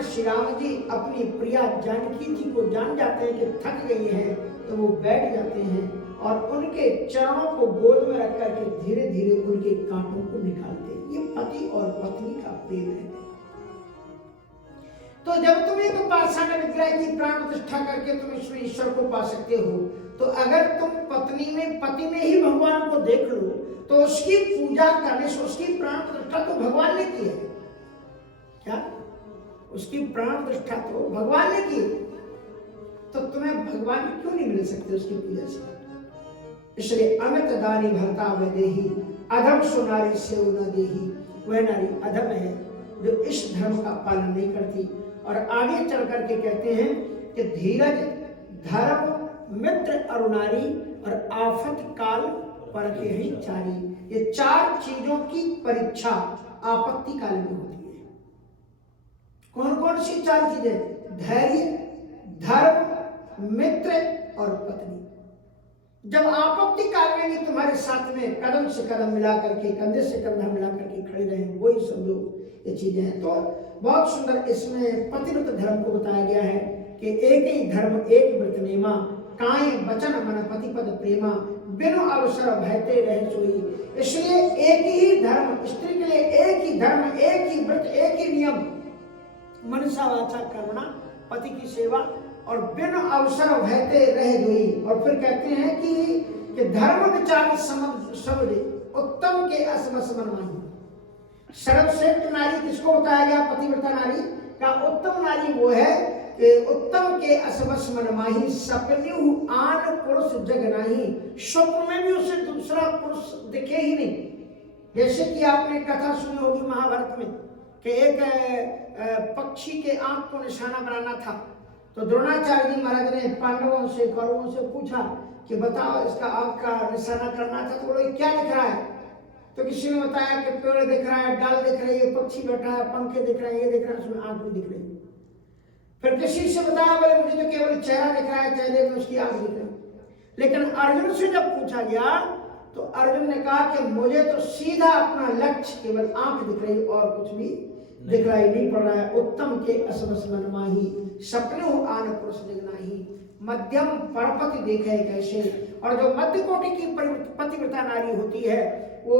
भगवान श्री राम जी अपनी प्रिया जानकी जी को जान जाते हैं कि थक गई है, तो वो बैठ जाते हैं और उनके चरणों को गोद में रख करके धीरे धीरे उनके कांटों को निकालते हैं। ये पति और पत्नी का प्रेम है। तो जब तुम एक उपासना विग्रह की प्राण प्रतिष्ठा करके तुम इसमें ईश्वर को पा सकते हो, तो अगर तुम पत्नी में पति में ही भगवान को देख लो, तो उसकी पूजा करने से उसकी प्राण प्रतिष्ठा तो भगवान ने की है। क्या? उसकी प्राण प्रतिष्ठा तो भगवान ने की, तो तुम्हें भगवान क्यों नहीं मिल सकते उसकी पूजा से? इसलिए अमित दानी भरता वैदेही अधम सुनारी से न देही। वह नारी अधम है जो इस धर्म का पालन नहीं करती। और आगे चल करके कहते हैं कि धीरज, धर्म, मित्र और नारी और आफत काल परखे ही चारी। ये चार चीजों की परीक्षा आपत्ति काल में होती है। कौन कौन सी चार चीजें? धैर्य, धर्म, मित्र और पत्नी। जब आपत्ति काल में भी तुम्हारे साथ में कदम से कदम मिला करके, कंधे से कंधा मिला करके खड़े रहे, वही समझो ये चीजें हैं। तो बहुत सुंदर इसमें पतिव्रत धर्म को बताया गया है कि एक ही धर्म एक व्रत नेमा, काये वचन मन पति पद प्रेमा, बिनु अवसर भयते रह सोई। इसलिए एक ही धर्म, स्त्री के लिए एक ही धर्म, एक ही व्रत, एक ही नियम, मनसा वाचा कर्मणा, पति की सेवा और बिन अवसर भयते रह जोई। और फिर कहते हैं कि धर्म विचार समझ उत्तम के असमस मन माही। सर्वश्रेष्ठ नारी किसको बताया गया? पतिव्रता नारी का उत्तम नारी वो है कि उत्तम के असमस मन माही, सपन्यु आन पुरुष जग नाही। स्वप्न में भी उसे दूसरा पुरुष दिखे ही नहीं। जैसे कि आपने कथा सुनी होगी महाभारत में कि एक पक्षी के आंख को निशाना बनाना था, तो द्रोणाचार्य जी महाराज ने पांडवों से, कौरवों से पूछा कि बताओ इसका आंख का निशाना करना था, तो बोले क्या दिख रहा है? तो किसी ने बताया कि पेड़ दिख रहा है, डाल दिख रही है, पक्षी बैठा है, पंखे दिख रहे हैं, ये दिख रहा है, उसमें आंख भी दिख रही है। फिर किसी से बताया, बोले मुझे तो केवल चेहरा दिख रहा है, चेहरे में उसकी आंख दिख रही है। लेकिन अर्जुन से जब पूछा गया तो अर्जुन ने कहा कि मुझे तो सीधा अपना लक्ष्य केवल आंख दिख रही, और कुछ भी दिखलाई नहीं पड़ रहा है। उत्तम के असमस मन माही, सपने आन पुरुष दिखनाही, मध्यम परपति देखे कैसे। और जो मध्य कोटि की पतिव्रता नारी होती है वो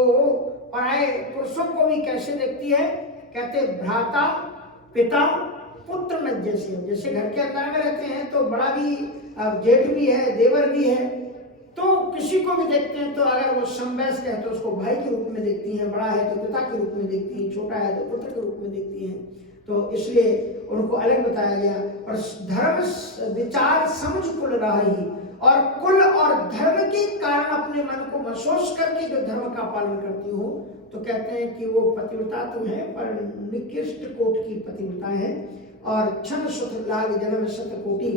पराये पुरुषों को भी कैसे देखती है? कहते भ्राता, पिता, पुत्र न जैसे। जैसे घर के अंदर में रहते हैं तो बड़ा भी, जेठ भी है, देवर भी है, तो किसी को भी देखते हैं तो अगर वो समवयस्क है तो उसको भाई के रूप में देखती हैं, बड़ा है तो पिता के रूप में देखती हैं, छोटा है तो पुत्र के रूप में देखती हैं। तो इसलिए उनको अलग बताया गया। और धर्म विचार समझ कुल रही, और कुल और धर्म के कारण अपने मन को महसूस करके जो धर्म का पालन करती हो, तो कहते हैं कि वो पतिव्रता तो है पर निकृष्ट कोट की पतिव्रता है। और क्षण सुख लाग जन्म शत कोटि,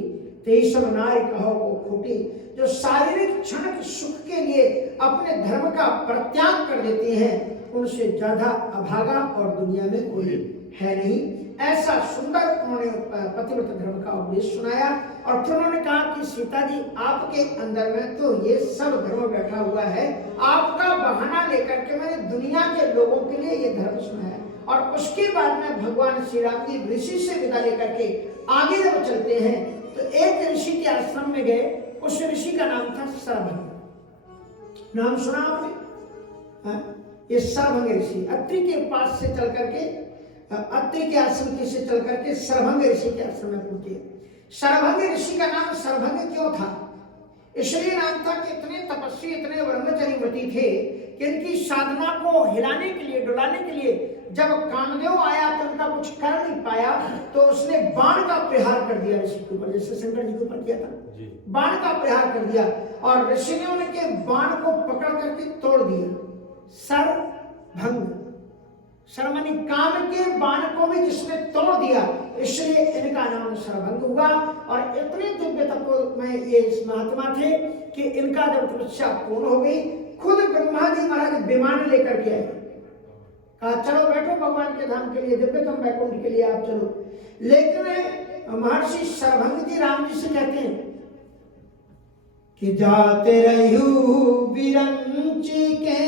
तेईसव नारी कहो को खोटी। जो शारीरिक क्षण के सुख के लिए अपने धर्म का परित्याग कर देते हैं, उनसे ज्यादा अभागा और दुनिया में कोई है नहीं। ऐसा सुंदर उन्होंने पतिव्रत धर्म का उपदेश सुनाया। और फिर उन्होंने कहा कि सीता जी आपके अंदर में तो ये सब धर्म बैठा हुआ है, आपका बहाना लेकर के मैंने दुनिया के लोगों के लिए ये धर्म सुनाया। और उसके बाद में भगवान श्री राम जी ऋषि से विदा लेकर के आगे जब चलते हैं तो एक ऋषि के आश्रम में गए। उस ऋषि का नाम था सरभंग। नाम सुना आपने? ये सरभंग ऋषि अत्रि के पास से चल करके, अत्रि के आश्रम के से चल करके सरभंग ऋषि के आश्रम में पहुंचे। सरभंग ऋषि का नाम सरभंग क्यों था? इसलिए नाम था कि इतने तपस्वी, इतने ब्रह्मचारी व्रती थे कि इनकी साधना को हिलाने के लिए, डुलाने के लिए जब कामदेव आया तो उनका कुछ कर नहीं पाया, तो उसने बाण का प्रहार कर दिया ऋषि के ऊपर, जैसे शंकर जी के ऊपर किया था। बाण का प्रहार कर दिया और ऋषि ने उनके बाण को पकड़ करके तोड़ दिया। सरभंग, सरमनी काम के बाण को भी जिसने तोड़ दिया, इसलिए इनका नाम सरभंग हुआ। और इतने दिव्य तत्व में ये महात्मा थे कि इनका जब तपस्या पूर्ण हो गई, खुद ब्रह्मा जी महाराज विमान लेकर के आए, कहा चलो बैठो भगवान के धाम के लिए, दिव्यतम वैकुंठ के लिए आप चलो। लेकिन महर्षि सरभंग जी राम जी से कहते हैं कि जाते रहू बिरंची के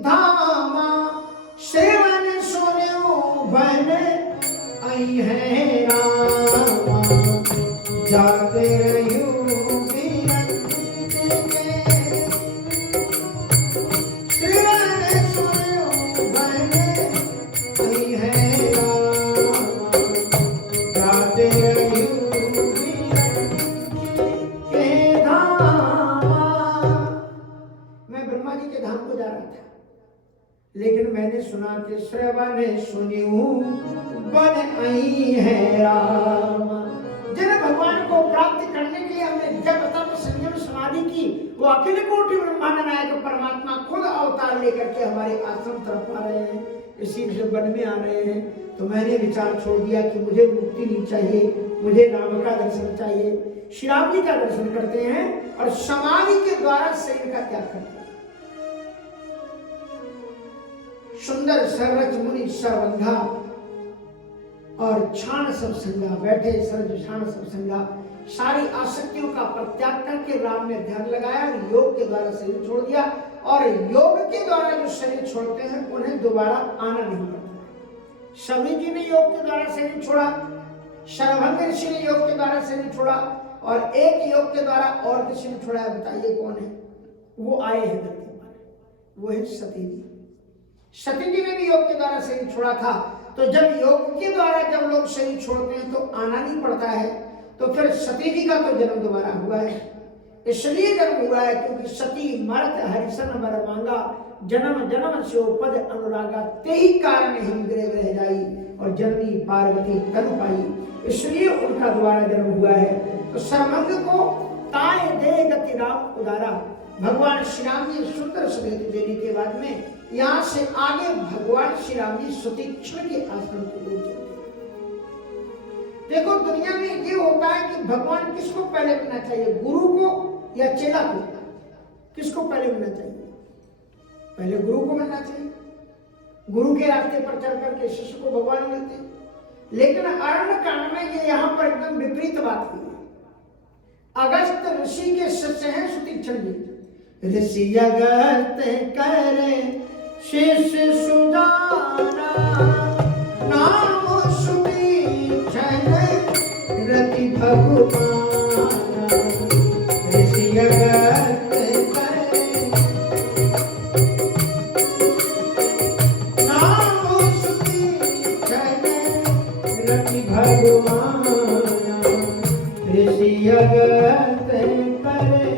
धामा, सेवन सोने बहने आई है रामा, जाते रहूं विरंत के, श्रीवन सुनो बने आई है रामा, जाते रहूं विरंत के धाम। मैं ब्रह्मा जी के धाम को जा रहा था, लेकिन मैंने सुना कि श्रवण सुनियो बन आई है राम। जिन भगवान को प्राप्त करने के लिए हमने जब तप संयम समाधि की, वो अखिल कोटि ब्रह्मांड नायक परमात्मा खुद अवतार लेकर के हमारे आश्रम तरफ आ रहे हैं, इसी से वन में आ रहे हैं। तो मैंने विचार छोड़ दिया कि मुझे मुक्ति नहीं चाहिए, मुझे राम का दर्शन चाहिए। श्री राम जी का दर्शन करते हैं और समाधि के द्वारा शरीर का त्याग करते हैं। सुंदर सरज मुनि सरबंधा और क्षण सब संगा, बैठे सरज क्षण सब संगा, सारी आसक्तियों का परित्याग करके राम में ध्यान लगाया, योग के द्वारा शरीर छोड़ दिया। और योग के द्वारा जो शरीर छोड़ते हैं उन्हें दोबारा आना नहीं पड़ता। शबरी जी ने योग के द्वारा शरीर छोड़ा, शरभंग ऋषि ने योग के द्वारा शरीर छोड़ा, और एक योग के द्वारा और किसी ने छोड़ा है, बताइए कौन है? वो आए हैं धरती पर, वो है सती जी। सती जी ने भी योग के द्वारा शरीर छोड़ा था। तो जब योग के द्वारा जब लोग शरीर छोड़ते हैं तो आना नहीं पड़ता है, तो फिर सती जी का तो जन्म दोबारा हुआ है। इसलिए जन्म हुआ है क्योंकि सती मरत हरिशन बर मांगा, जन्म जन्म से पद अनुरागा, तेही कारण हिम ग्रह रह जाई, और जननी पार्वती तनु पाई, इसलिए उनका दोबारा जन्म हुआ है। तो सरभंग को ताय दे गति राम उदारा, भगवान श्री राम जी सुंदर समेत देने के बाद में यहाँ से आगे भगवान श्री राम जी सुतीक्ष्ण के आश्रम की ओर चलते। देखो दुनिया में ये होता है कि भगवान किसको पहले मिलना चाहिए, गुरु को या चेला को? किसको पहले मिलना चाहिए? पहले गुरु को मिलना चाहिए। गुरु के रास्ते पर चल करके शिष्य को भगवान मिलते हैं। लेकिन अरण्य कांड में ये यहाँ पर एकदम विपरीत बात हुई है। अगस्त ऋषि के शिष्य हैं सुतीक्ष्ण जी। ऋषि अगस्त करे शिष्य सुजाना, नाम सुतीक्ष्ण रति भगवाना। ऋषि अगस्त करे नाम सुतीक्ष्ण रति भगवाना। ऋषि अगस्त करे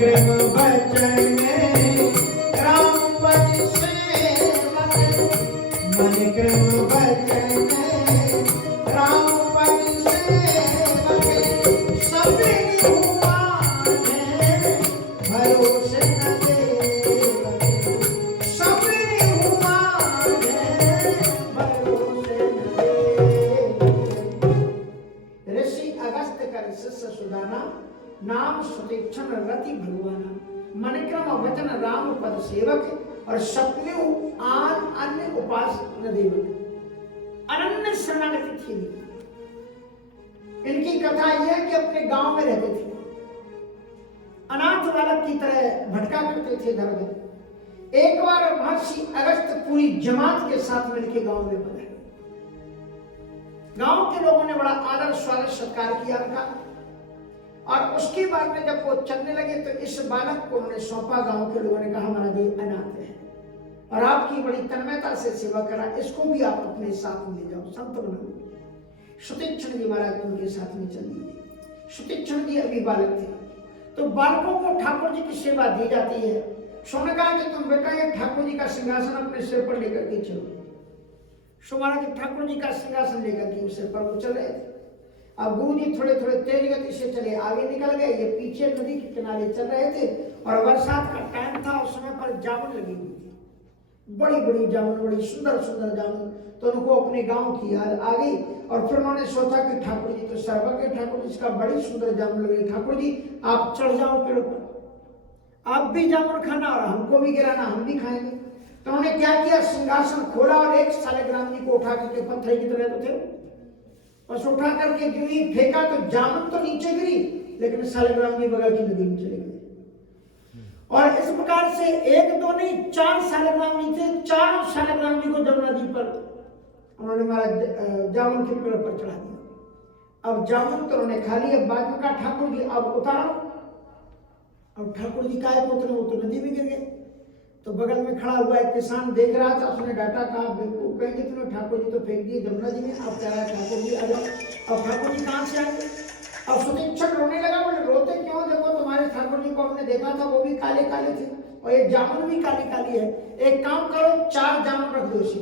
क्रम बचन राम पद सेवक, मन क्रम बचन राम पद सेवक, सबे हुमाने भरोसे न देवक, सबे हुमाने भरोसे न देवक। ऋषि अगस्त कर शिष्य सुदाना, नाम सुतीक्ष्ण रति भगवाना, मन क्रम वचन राम पद सेवक, और सतमेव आन अन्य उपासना देवक। अनन्य शरणागति थी। इनकी कथा यह है कि अपने गांव में रहते थे, अनाथ बालक की तरह भटका करते थे इधर उधर। एक बार महर्षि अगस्त पूरी जमात के साथ मिलकर गांव में पधारे। गांव के लोगों ने बड़ा आदर स्वागत सत्कार किया उनका, और उसके बाद में जब वो चलने लगे तो इस बालक को उन्होंने सौंपा। गांव के लोगों ने कहा हमारा ये अनाथ है और आपकी बड़ी तन्मयता से सेवा करा, इसको भी आप अपने साथ में ले जाओ, संत बनाओ। सुतीक्ष्ण जी महाराज उनके साथ में चल दिए। सुतीक्ष्ण जी अभी बालक थे, तो बालकों को ठाकुर जी की सेवा दी जाती है। सोने कहा कि तुम बेटा ये ठाकुर जी का सिंहासन अपने सिर पर लेकर के चलो। सो महाराज ठाकुर जी का सिंहासन लेकर के सिर पर वो चल रहे थे। अब गुरु जी थोड़े थोड़े तेज गति से चले, आगे निकल गए, ये पीछे नदी के किनारे चल रहे थे, और बरसात का टाइम था। उस समय पर जामुन लगी हुई थी, बड़ी बड़ी जामुन, बड़ी सुंदर सुंदर जामुन। तो उनको अपने गांव की याद आ गई, और फिर उन्होंने सोचा कि ठाकुर जी तो सर्वज्ञ, ठाकुर जी इसका बड़ी सुंदर जामुन लग रही, ठाकुर जी आप चढ़ जाओ पेड़ पर, आप भी जामुन खाना और हमको भी गिराना, हम भी खाएंगे। तो उन्होंने क्या किया, सिंहासन खोला और एक सालिग्राम जी को उठा करके, पत्थर की तरह तो थे, बस उठा करके गिरी, फेंका तो जामुन तो नीचे गिरी, लेकिन शालिग्राम जी बगल की नदी में चले गए। और इस प्रकार से एक दो नहीं 4 शालिग्राम जी थे, 4 शालिग्राम जी को जमुना जी पर उन्होंने महाराज जामुन के पेड़ पर चढ़ा दिया। अब जामुन तो उन्होंने खा लिया, बाद में कहा ठाकुर जी अब उतारो। अब ठाकुर जी काय को उतरे, वो तो नदी में गिर गए। तो बगल में खड़ा हुआ एक किसान देख रहा था, उसने डांटा, कहा बिल्कुल कहेंगे तुमने ठाकुर जी तो फेंक दिए जमुना जी में, अब कह रहा है ठाकुर जी आ जाओ। अब ठाकुर जी कहाँ से आए? अब सुतीक्षण रोने लगा, बोले रोते क्यों? देखो तुम्हारे ठाकुर जी को हमने देखा था, वो भी काले काले थे और ये जामुन भी काली काली है। एक काम करो 4 जामुन रख दो इसी।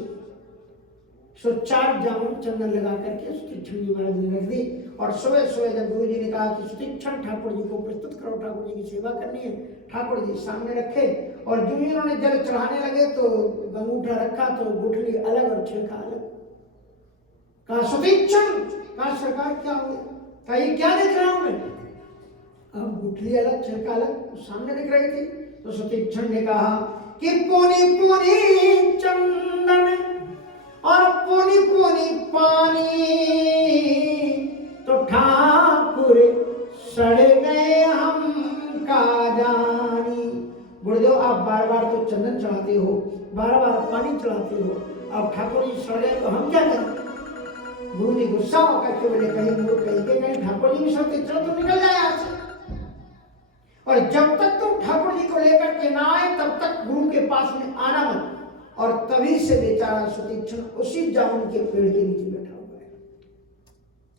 सो 4 जामुन चंदन लगा करके सुतीक्षण जी महाराज ने रख दी। और सुबह सुबह जब गुरु जी ने कहा कि सुतीक्षण ठाकुर जी को प्रस्तुत करो, ठाकुर जी की सेवा करनी है, ठाकुर जी सामने रखे। और जो ही उन्होंने जल चढ़ाने लगे तो अंगूठा रखा तो गुठली अलग और छिलका अलग। कहा सुतीक्षण, कहा सरकार क्या हो गया? कहा ये क्या देख रहा हूं मैं? अब गुठली अलग छिलका अलग सामने दिख रही थी। तो सुतीक्षण ने कहा कि पोनी पोनी चंदन और पोनी पोनी पानी, तो ठाकुर सड़ गए हम का जानी। गुरुदेव आप बार बार तो चंदन चढ़ाते हो, बार बार पानी चढ़ाते हो, अब ठाकुर जी सड़ गए तो हम क्या करें? गुरु जी गुस्सा होकर के बोले कहीं मूर्ख कहीं ठाकुर जी भी सड़ते, चलो तुम निकल जाए यहाँ से। और जब तक तुम ठाकुर जी को लेकर के ना आए तब तक गुरु के पास में आना मत। और तभी से बेचारा सुतीक्षण उसी जामुन के पेड़ के नीचे बैठा हुआ है।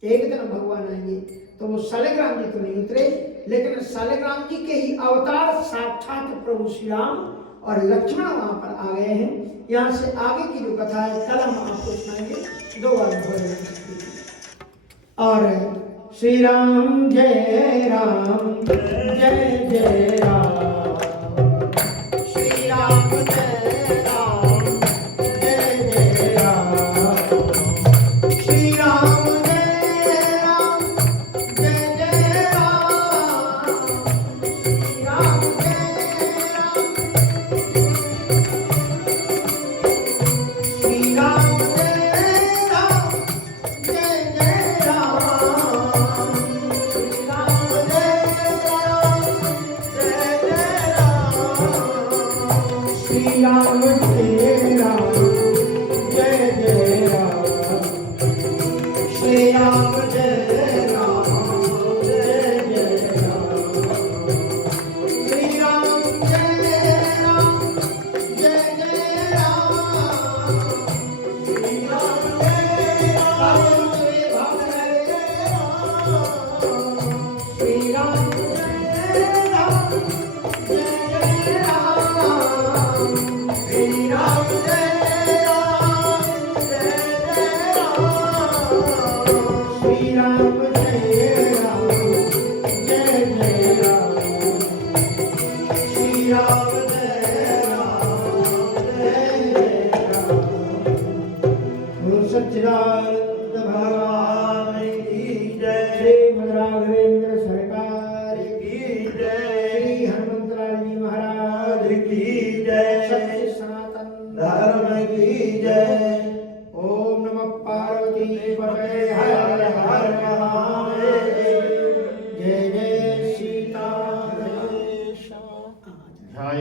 एक दिन भगवान आएंगे तो वो शालिग्राम जी तो नहीं उतरे, लेकिन शालिग्राम जी के ही अवतार साक्षात प्रभु श्री राम और लक्ष्मण वहां पर आ गए हैं। यहाँ से आगे की जो कथा है कल हम आपको सुनाएंगे 2 बार और श्री राम जय राम जय जय राम, श्री राम जय राम जय जय राम, श्री राम जय राम जय जय राम, श्री राम जय राम, श्री राम जय राम जय जय राम, श्री राम जय राम जय जय राम, श्री राम जय राम जय जय राम, श्री राम जय राम जय जय राम, श्री राम जय राम जय जय राम, श्री राम जय राम जय राम, श्री राम जय राम जय जय राम, श्री राम जय राम जय जय राम, श्री राम जय राम जय जय राम, श्री राम जय राम जय जय राम। गुरु सच्चिदानंद भगवान की जय, श्री राघवेंद्र सरकार की जय, श्री हनुमंतलाल जी महाराज की जय, सत्य सनातन धर्म की जय।